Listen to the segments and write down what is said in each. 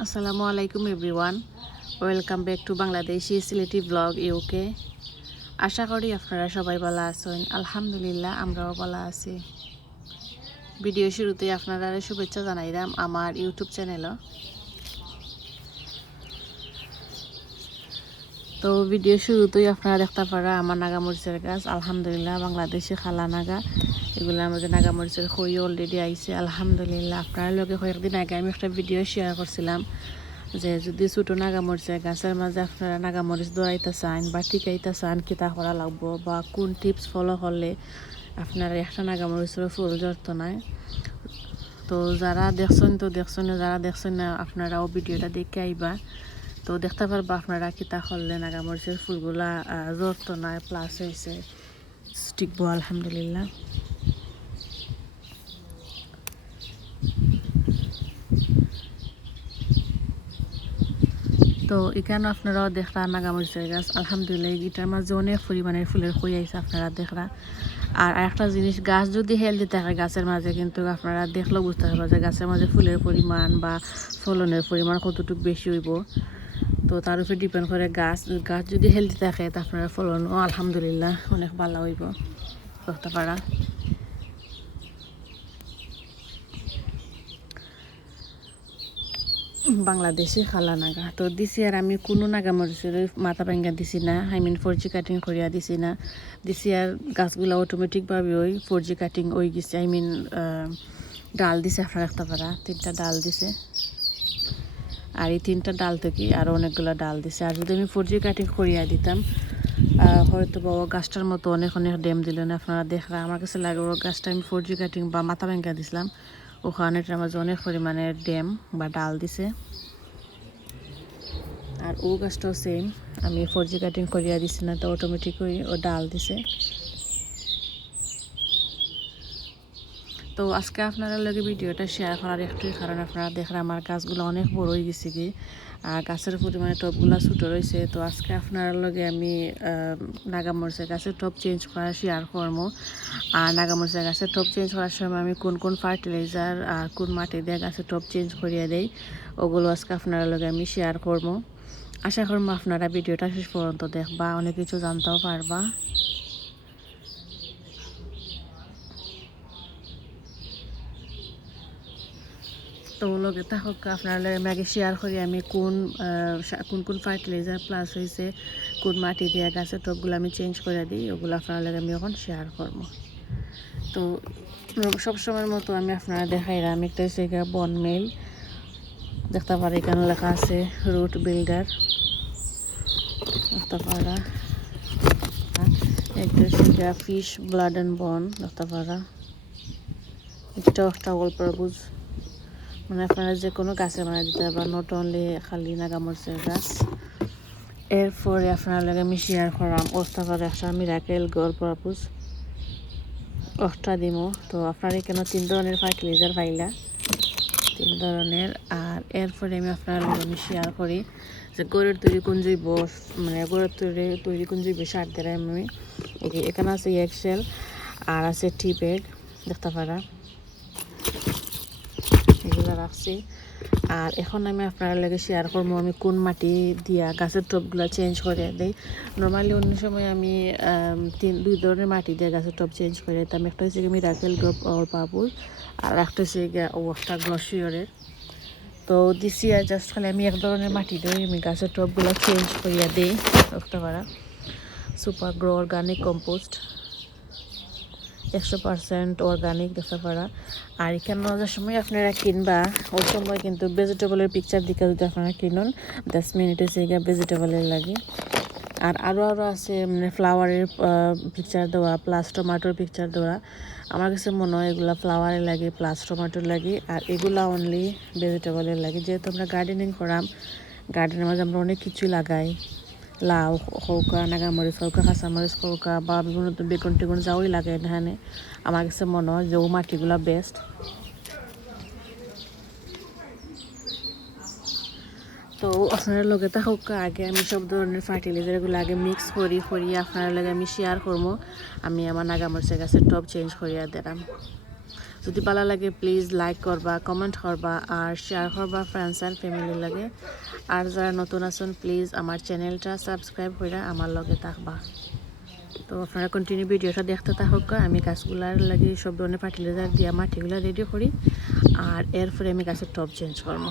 আসসালামু আলাইকুম everyone, welcome back to Bangladeshi Sylheti blog UK. আশা করি আপনারা সবাই ভালো আছেন। আলহামদুলিল্লাহ আমরাও ভালো আছি। ভিডিও শুরুতে আপনারা শুভেচ্ছা জানাইলাম আমার ইউটিউব চ্যানেলও। তো ভিডিও শুরুতেই আপনারা দেখতে পারা আমার নাগামরিচের গাছ, আলহামদুলিল্লাহ বাংলাদেশি খালা নাগা। এগুলোর মধ্যে নাগামরিচের খই অলরেডি আইছে আলহামদুলিল্লাহ। আপনার লগে কয়েকদিন আগে আমি একটা ভিডিও শেয়ার করছিলাম যে যদি ছোটো নাগামরিচের গাছের মাঝে আপনারা নাগামরিচ দৌড়াইতে চান বা টিকাইতে চান কিতা করা লাগবো বা কোন টিপস ফলো করলে আপনারা একটা নাগামরিচের ফুল জড়ত নাই। তো যারা দেখছেন যারা দেখছেন না আপনারাও ভিডিওটা দেখে আইবা। তো দেখতে পারবা আপনারা কিতা করলে নাগামরিচের ফুলগুলা জড়ত নাই, প্লাস হয়েছে টিকবো আলহামদুলিল্লাহ। তো এখানে আপনারাও দেখরা নাগামরিচের গাছ, আলহামদুলিল্লাহ এটার মাঝে অনেক পরিমাণের ফুলের খই আইছে আপনারা দেখরা। আর একটা জিনিস, গাছ যদি হেলদি থাকে গাছের মাঝে কিন্তু আপনারা দেখলেও বুঝতে পারবেন যে গাছের মাঝে ফুলের পরিমাণ বা ফলনের পরিমাণ কতটুকু বেশি হইব। তো তার উপরে ডিপেন্ড করে গাছ যদি হেলদি থাকে তা আপনারা ফলনও আলহামদুলিল্লাহ অনেক ভালো হইব করতে পারা। বাংলাদেশি খালা নাগা তো দিছি। আর আমি কোনো নাগামরিচের মাথা ভাঙ্গা দিছি না, ফোরজি কাটিং করিয়া দিছি না। দিছি আর গাছগুলো অটোমেটিকভাবে ওই ফোরজি কাটিং ওই গেছে, ডাল দিছে আপনার একটা পারা 3টা ডাল দিছে। আর এই 3টা ডাল থেকে আরও অনেকগুলো ডাল দিছে। আর যদি আমি ফোরজি কাটিং করিয়া দিতাম হয়তো বা গাছটার মতো অনেক ড্যাম দিল না আপনারা দেখরা। আমার কাছে লাগে ও গাছটা আমি ফোরজি কাটিং বা মাথা ভাঙ্গা দিছিলাম, ওখানে এটার মাঝে অনেক পরিমাণের ড্যাম বা ডাল দিছে। আর ও গাছটাও সেম, আমি ফোরজি কাটিং করিয়া দিছি না, তো অটোমেটিকই ও ডাল দিছে। তো আজকে আপনারা লগে ভিডিওটা শেয়ার করার একটাই কারণ, আপনারা দেখেন আমার গাছগুলো অনেক বড় হয়ে গেছে কি, আর গাছের পরিমাণে টবগুলো ছোটো রয়েছে। তো আজকে আপনার লগে আমি নাগামরিচের গাছের টব চেঞ্জ করা শেয়ার করবো। আর নাগামরিচের গাছের টব চেঞ্জ করার সময় আমি কোন কোন ফার্টিলাইজার আর কোন মাটি দিয়ে গাছের টব চেঞ্জ করিয়ে দেই, ওগুলো আজকে আপনার লগে আমি শেয়ার করবো। আশা করবো আপনারা ভিডিওটা শেষ পর্যন্ত দেখবা, অনেক কিছু জানতেও পারবা। তো লগে থাকুক আপনার আগে শেয়ার করি আমি কোন কোন ফার্টিলাইজার প্লাস হয়েছে, কোন মাটি দিয়ে গাছের টবগুলো আমি চেঞ্জ করে দিই, ওগুলো আপনার লাগে আমি এখন শেয়ার করব। তো সবসময়ের মতো আমি আপনারা দেখাইলাম একটা হচ্ছে বনমেল, দেখতে পারি এখানে লেখা আছে রুট বিল্ডার, দেখতে পারা। একটা হচ্ছে ফিশ ব্লাড অ্যান্ড বন, দেখতে পারা। এটাও একটা অল পারপাস, মানে আপনারা যে কোনো গাছে বানিয়ে দিতে পারবেন, নট অনলি খালি নাগামরিচের গাছ। এরপরে আপনার লাগে আমি শেয়ার করাম ওস্তাকার একটা মিরাকেল অল পারপাস অষ্টা দিমো। তো আপনার এখানে 3 ধরনের ফার্টিলাইজার পাইলা, 3 ধরনের। আর এরপরে আমি আপনার লগে আমি শেয়ার করি যে গড়ের তৈরি কোন জৈব, মানে গড়ের তৈরি কোন জৈব সার দেয় আমি। এখানে আছে এক্সেল আর আছে টি ব্যাগ, দেখতে পারা এগুলো রাখছি। আর এখন আমি আপনার লাগে শেয়ার করবো আমি কোন মাটি দিয়া গাছের টবগুলো চেঞ্জ করে দিই। নর্মালি অন্য সময় আমি 2 ধরনের মাটি দিয়ে গাছের টব চেঞ্জ করে দিতাম। একটা হচ্ছে মিরাকেল অল পারপাস আর একটা হচ্ছে ওয়াটার গ্লসিওরের। তো দিছি আর জাস্ট খালি আমি 1 ধরনের মাটি দিয়ে আমি গাছের টবগুলো চেঞ্জ করিয়া দিই, রাখতে পারা। Super grow organic compost 100% organic, দেখতে পারা। আর এখানে যার সময় আপনারা কিনবা ওই সময় কিন্তু ভেজিটেবলের পিকচার দিকে যদি আপনারা কিনুন 10 মিনিট হচ্ছে ভেজিটেবলের লাগে। আর আরও আছে মানে ফ্লাওয়ারের পিকচার দেওয়া প্লাস টমাটোর পিকচার দেওয়া। আমার কাছে মনে হয় এগুলো ফ্লাওয়ারের লাগে প্লাস টমাটোর লাগে, আর এগুলা অনলি ভেজিটেবলের লাগে। যেহেতু আমরা গার্ডেনিং করাম, গার্ডেনের মাঝে আমরা অনেক কিছু লাগাই, লাউ হৌকা, নাগামরিচ হৌকা, কাঁচামরিচ হৌকা বা বিভিন্ন বেগুন টেগুন যাওয়াই লাগে এখানে। আমার কাছে মনে হয় যে ও মাটিগুলো বেস্ট। তো আপনারা লগে থাকুক, আগে আমি সব ধরনের ফার্টিলাইজারগুলো আগে মিক্স করি আপনারা লগে আমি শেয়ার করবো আমি আমার নাগামরিচের গাছের টব চেঞ্জ করিয়া দিলাম। যদি ভালো লাগে প্লিজ লাইক করবা, কমেন্ট করবা আর শেয়ার করবা ফ্রেন্ডস অ্যান্ড ফ্যামিলির লাগে। আর যারা নতুন আছেন প্লিজ আমার চ্যানেলটা সাবস্ক্রাইব করে আমার লগে থাকবা। তো আপনারা কন্টিনিউ ভিডিওটা দেখতে থাকুক। আমি গাছগুলার লাগে সব ধরনের ফার্টিলাইজার দিয়ে মাটিগুলো রেডি করি আর এরপরে আমি গাছের টব চেঞ্জ করবো।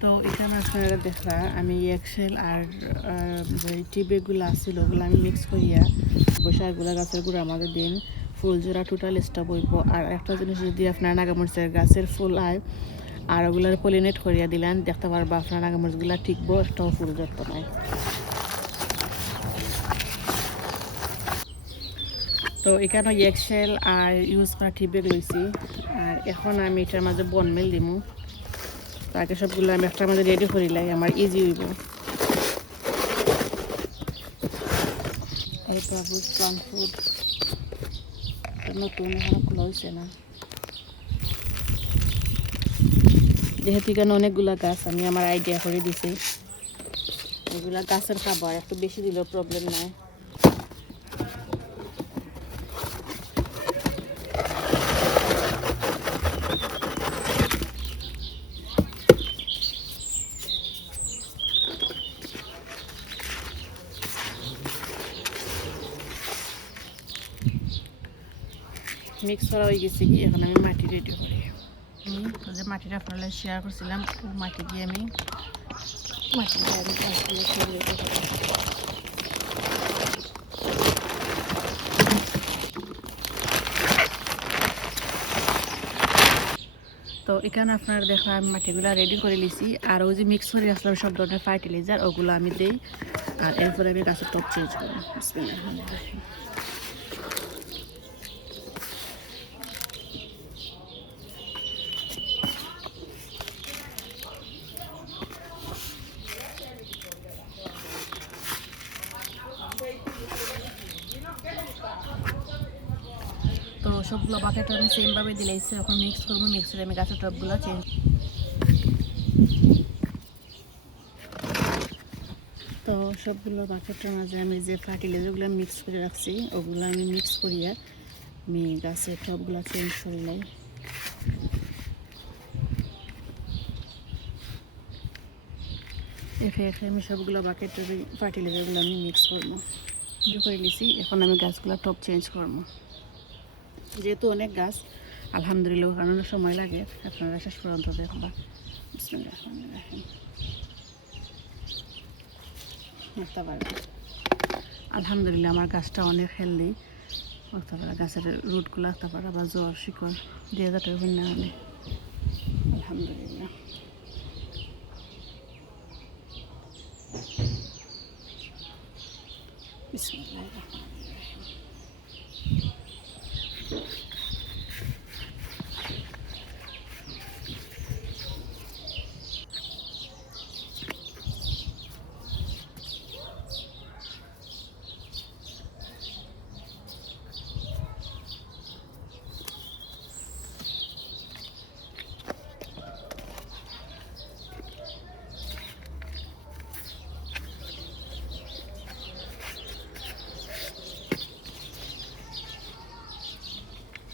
তো এখানে আপনারা দেখরা আমি এক্সেল আর যে টি ব্যাগগুলো আছিল ওগুলো আমি মিক্স করিয়া বসাগুলো গাছের গুঁড়া আমাদের দিন ফুল জোড়া টোটাল স্টপ হইব। আর একটা জিনিস যদি আপনার নাগামরিচের গাছের ফুল আয় আর ওগুলার পলিনেট করিয়া দিলেন দেখতে পারবা আপনার নাগামরিচগুলো ঠিকবো, একটাও ফুল যত্ন নাই। তো এখানে এক্সেল আর ইউজ করা টি ব্যাগ লইছি। আর এখন আমি এটার মাঝে বনমেল দিমু। তাকে সবগুলো আমি একটার মাঝে রেডি করিলাই আমার ইজি হইব। এই তরমুজ প্লাম ফ্রুট নতুন এখনো খোলা হয়েছে না, যেহেতু এখানে অনেকগুলা গাছ আমি আমার আইডিয়া করে দিছি। এগুলা গাছের খাবার একটু বেশি দিলেও প্রবলেম নাই। মিক্স করা হয়ে গেছে কি এখন আমি মাটি রেডি করি। যে মাটিটা আপনারা শেয়ার করছিলাম ও মাটি দিয়ে আমি তো এখানে আপনারা দেখা আমি মাটিগুলো রেডি করে নিছি। আর ওই যে মিক্স করে আসলাম সব ধরনের ফার্টিলাইজার ওগুলো আমি দিই আর এরপরে আমি গাছের টব চেঞ্জ করি। তো সবগুলো বাকেট আমি সেমভাবে দিলাইছি, এখন মিক্স করবো। মিক্সরে আমি গাছের টবগুলো চেঞ্জ। তো সবগুলো বাকেটের মাঝে আমি যে ফার্টিলাইজারগুলো মিক্স করে রাখছি ওগুলো আমি মিক্স করিয়া আমি গাছের টবগুলো চেঞ্জ করলাই। এফে আমি সবগুলো বাকেটের ফার্টিলাইজারগুলো আমি মিক্স করবো করে নিছি। এখন আমি গাছগুলো টব চেঞ্জ করবো। যেহেতু অনেক গাছ আলহামদুলিল্লাহ কারণ সময় লাগে, আপনারা শেষ পর্যন্ত দেখবা। দেখতে পারবেন আলহামদুলিল্লাহ আমার গাছটা অনেক হেলদি। দেখতে পারা গাছের রুটগুলো দেখতে পারা বা জ্বর শিকড় দিয়ে যাতে না হলে আলহামদুলিল্লাহ। বিসমিল্লাহির রহমানির রহিম।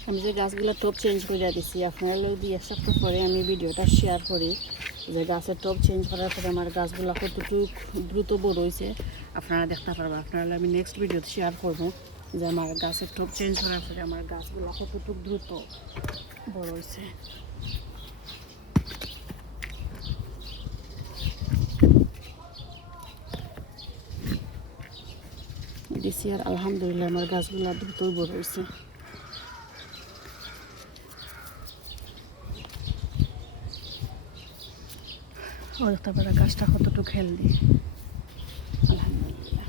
আমি যে গাছগুলো টব চেঞ্জ করে দিচ্ছি আপনারা লোক দিয়ে এক সপ্তাহ পরে আমি ভিডিওটা শেয়ার করি যে গাছের টব চেঞ্জ করার পরে আমার গাছগুলো কতটুকু দ্রুত বড় হয়েছে আপনারা দেখতে পারবেন। আপনারা আমি নেক্সট ভিডিওতে শেয়ার করবো যে আমার গাছের টব চেঞ্জ করার পরে আমার গাছগুলো কতটুকু দ্রুত বড় হয়েছে। দিচ্ছি আর আলহামদুলিল্লাহ আমার গাছগুলো দ্রুতই বড় হয়েছে। ও দেখতে পারা গাছটা কতটুকু হেলদি আলহামদুলিল্লাহ।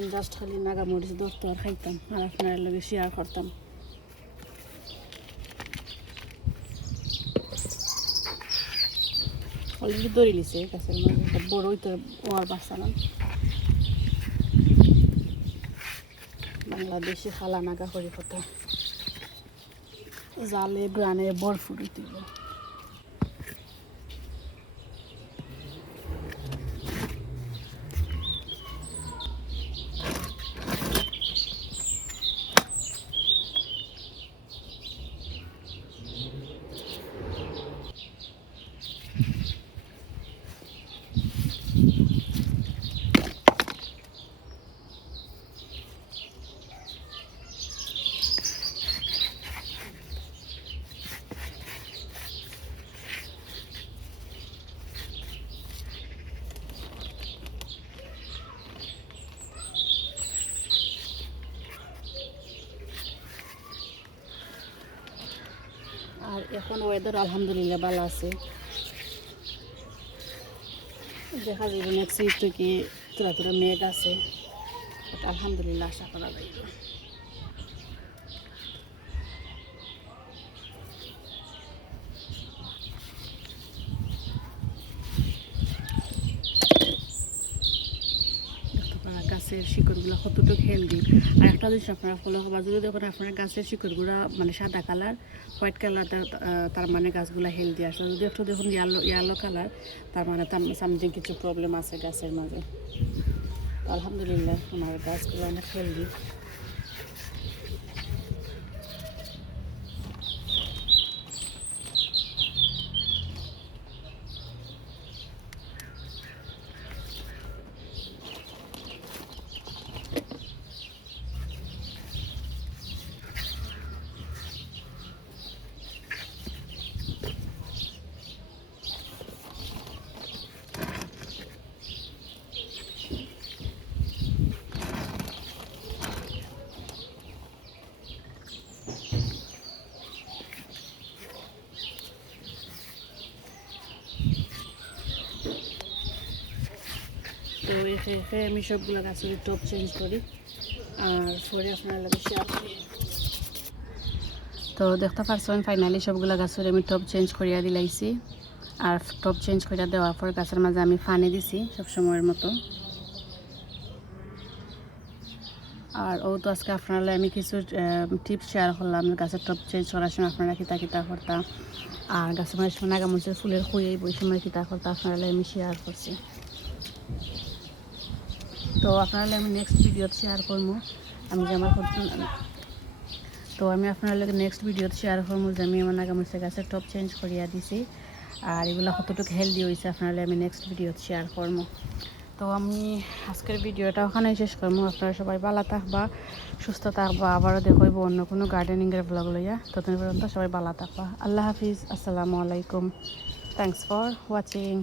এখন জাস্ট খালি নাগামরিচ ধরতে আর খাইতাম আর আপনার লগে শেয়ার করতাম। অলরেডি ধরে লিছে গাছের মাঝে একটা বড় হইতে ওয়ার বাচ্চা না। বাংলাদেশি খালা নাগা করি কথা জালে গ্রানে বরফুর হইতেইব। আর এখন ওয়েদার আলহামদুলিল্লাহ ভালো আছে, দেখা যাবে নেক্সট উইক থেকে তোরা তোরা মেঘ আছে, আলহামদুলিল্লাহ আশা করা যায়। গাছের শিকড়গুলো কতটুকু হেলদি। আর একটা জিনিস আপনারা ফলো করবা, যদি দেখুন আপনার গাছের শিকড়গুলো মানে সাদা কালার হোয়াইট কালার, তার মানে গাছগুলো হেলদি আসলে। যদি একটু দেখুন ইয়ালো কালার, তার মানে সামথিং কিছু প্রবলেম আছে গাছের মাঝে। আলহামদুলিল্লাহ আমার গাছগুলো অনেক হেলদি। তো এখানে আমি সবগুলো গাছের টপ চেঞ্জ করি আর পরে আপনার লাগে শেয়ার করি। তো দেখতে পারছেন ফাইনালি সবগুলো গাছের আমি টপ চেঞ্জ করিয়া দিলাইছি। আর টপ চেঞ্জ করিয়া দেওয়ার পর গাছের মাঝে আমি পানি দিছি সবসময়ের মতো। আর ও তো আজকে আপনারা আমি কিছু টিপস শেয়ার করলাম গাছের টপ চেঞ্জ করার সময় আপনারা কিতা করতাম, আর গাছের মাঝে নাগামরিচের ফুলের খুঁড়ে ওই সময় কিতা করতাম আপনারা আমি শেয়ার করছি। তো আপনারা আমি নেক্সট ভিডিওতে শেয়ার করবো আমি যে আমার আপনার লগে নেক্সট ভিডিওতে শেয়ার করবো যে আমি আমার নাগামরিচের গাছের টপ চেঞ্জ করিয়া দিছি আর এগুলো কতটুকু হেলদি হয়েছে আপনারা আমি নেক্সট ভিডিওতে শেয়ার করবো। তো আমি আজকের ভিডিওটা ওখানেই শেষ করবো। আপনারা সবাই ভালো থাকবা, সুস্থ থাকবা, আবারও দেখব অন্য কোনো গার্ডেনিংয়ের ব্লগ লইয়া। ততদিন পর্যন্ত সবাই ভালো থাকবা। আল্লাহ হাফিজ, আসসালামু আলাইকুম, থ্যাংকস ফর ওয়াচিং।